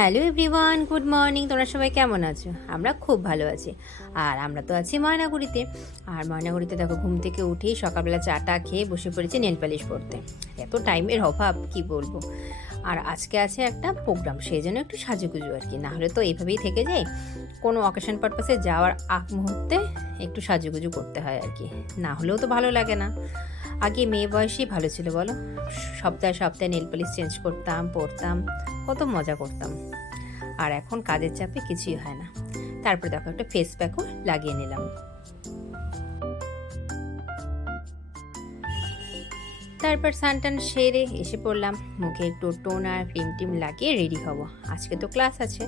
Hello everyone, good morning. তোমরা সবাই কেমন আছো? আমরা খুব ভালো আছি। আর আমরা তো আছি ময়নাগুড়িতে। আর ময়নাগুড়িতে দেখো, ঘুম থেকে উঠেই সকালবেলা চাটা খেয়ে বসে পড়েছি নেল পালিশ পরতে। এত টাইমের অভাব কি বলবো। আর আজকে আছে একটা প্রোগ্রাম, সেই জন্য একটু সাজুগুজু আর কি। না হলে তো এইভাবেই থেকে যায়, কোনো অকেশন পারপাসে যাওয়ার আগ মুহূর্তে একটু সাজুগুজু করতে হয় আর কি, না হলেও তো ভালো লাগে না। আগে মেয়ে বয়সেই ভালো ছিল বলো, সপ্তাহে সপ্তাহে নেল পালিশ চেঞ্জ করতাম, পরতাম, কত মজা করতাম। আর এখন কাজের চাপে কিছুই হয় না। তারপর দেখো একটা ফেস প্যাকও লাগিয়ে নিলাম। তারপর স্নান সেরে এসে পড়লাম, মুখে একটু টোনার ক্রিম টিম লাগিয়ে রেডি হব। আজকে তো ক্লাস আছে,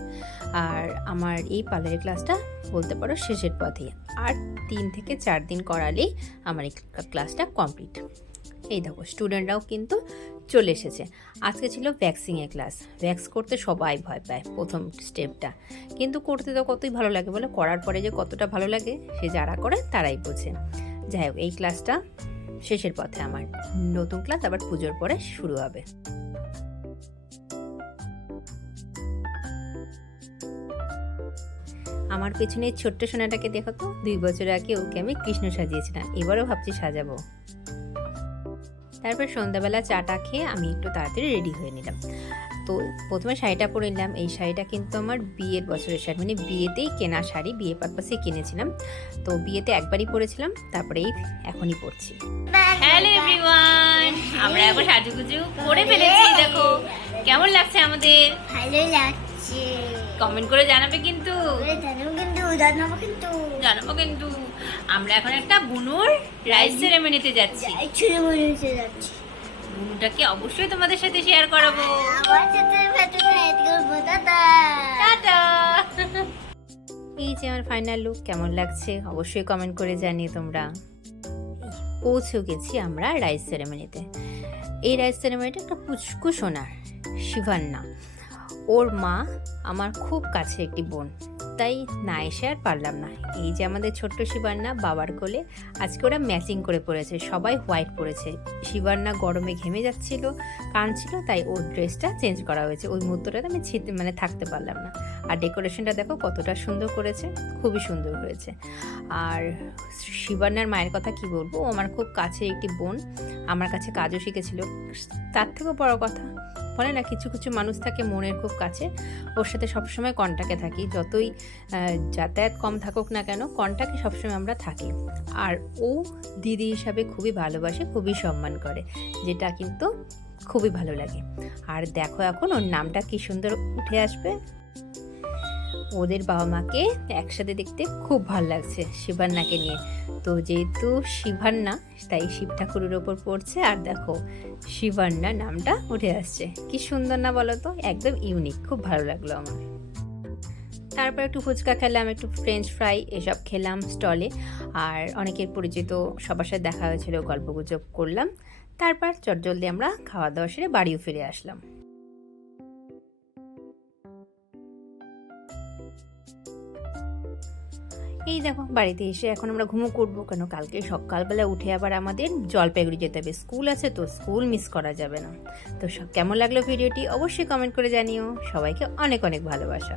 আর আমার এই পার্লারের ক্লাসটা বলতে পারো শেষের পথে। আর 3 থেকে 4 দিন করালেই আমার এই ক্লাসটা কমপ্লিট। এই দেখো স্টুডেন্টরাও কিন্তু চলে এসেছে। আজকে ছিল ভ্যাক্সিংয়ের ক্লাস। ভ্যাক্স করতে সবাই ভয় পায় প্রথম স্টেপটা, কিন্তু করতে তো কতই ভালো লাগে বলে, করার পরে যে কতটা ভালো লাগে সে যারা করে তারাই বোঝে। যাই হোক, এই ক্লাসটা শেষের পথে। আমার নতুন ক্লাস আবার পুজোর পরে শুরু হবে। আমার পেছনে ছোট্ট সোনাটাকে দেখো তো, 2 বছর আগে ওকে আমি কৃষ্ণ সাজিয়েছিলাম, এবারও ভাবছি সাজাবো। তারপর সন্ধ্যাবেলা চাটা খেয়ে আমি একটু তাড়াতাড়ি রেডি হয়ে নিলাম। তো প্রথমে শাড়িটা পরে নিলাম। এই শাড়িটা কিন্তু আমার বিয়ের বছরের শাড়ি, মানে বিয়েতেই কেনা শাড়ি, বিয়ে পারপাসে কিনেছিলাম। তো বিয়েতে একবারই পরেছিলাম, তারপরে এখনই পরছি। হ্যালো এভরিওয়ান, আমরা এখন সাজুগুজু করে ফেলেছি। দেখো কেমন লাগছে আমাদের? ভালো লাগছে। কমেন্ট করে জানাবে কিন্তু। জানাবো কিন্তু। আমরা এখন একটা বুনুর রাইস সেরেমনিতে যাচ্ছি। বুনুটাকে অবশ্যই তোমাদের সাথে শেয়ার করাবো। আমার সাথে টাটা। এই যে আমার ফাইনাল লুক, কেমন লাগছে অবশ্যই কমেন্ট করে জানিয়ে তোমরা। পৌঁছে গেছি আমরা রাইস সেরেমনিতে। এই রাইস সেরেমনিটা একটা পুচকু সোনার, শিভান্না। ওর মা আমার খুব কাছে একটি বোন, তাই না এসে আর পারলাম না। এই যে আমাদের ছোট্ট শিবান্না বাবার কোলে, আজকে ওরা ম্যাচিং করে পরেছে, সবাই হোয়াইট পরেছে। শিবান্না গরমে ঘেমে যাচ্ছিল, কাঁদছিল, তাই ওর ড্রেসটা চেঞ্জ করা হয়েছে। ওই মুহূর্তটাতে আমি থাকতে পারলাম না। আর ডেকোরেশনটা দেখো কতটা সুন্দর করেছে, খুবই সুন্দর হয়েছে। আর শিবান্নার মায়ের কথা কি বলবো, ও আমার খুব কাছে একটি বোন, আমার কাছে কাজও শিখেছিল। তার থেকেও বড় কথা, বলে না কিছু কিছু মানুষ থাকে মনের খুব কাছে, ওর সাথে সবসময় কন্টাক্টে থাকি। যতই যাতায়াত কম থাকুক না কেন, কন্টাক্টে সবসময় আমরা থাকি। আর ও দিদি হিসাবে খুবই ভালোবাসে, খুবই সম্মান করে, যেটা কিন্তু খুবই ভালো লাগে। আর দেখো এখন ওর নামটা কি সুন্দর উঠে আসবে। ওদের বাবা মাকে একসাথে দেখতে খুব ভালো লাগছে শিবান্নাকে নিয়ে। তো যেহেতু শিবান্না, তাই শিব ঠাকুরের ওপর পড়ছে। আর দেখো শিবান্না নামটা উঠে আসছে, কি সুন্দর না বলো তো, একদম ইউনিক, খুব ভালো লাগলো আমার। তারপর একটু ফুচকা খেলাম, একটু ফ্রেঞ্চ ফ্রাই এসব খেলাম স্টলে। আর অনেকের পরিচিত সবার সাথে দেখা হয়েছিল, গল্পগুজব করলাম। তারপর চটজলদি আমরা খাওয়া দাওয়া সেরে বাড়িও ফিরে আসলাম। এই দেখো বাড়িতে এসে এখন আমরা ঘুমো করবো, কেন কালকে সকালবেলা উঠে আবার আমাদের জলপাইগুড়ি যেতে হবে, স্কুল আছে, তো স্কুল মিস করা যাবে না। তো কেমন লাগলো ভিডিওটি অবশ্যই কমেন্ট করে জানিও। সবাইকে অনেক অনেক ভালোবাসা।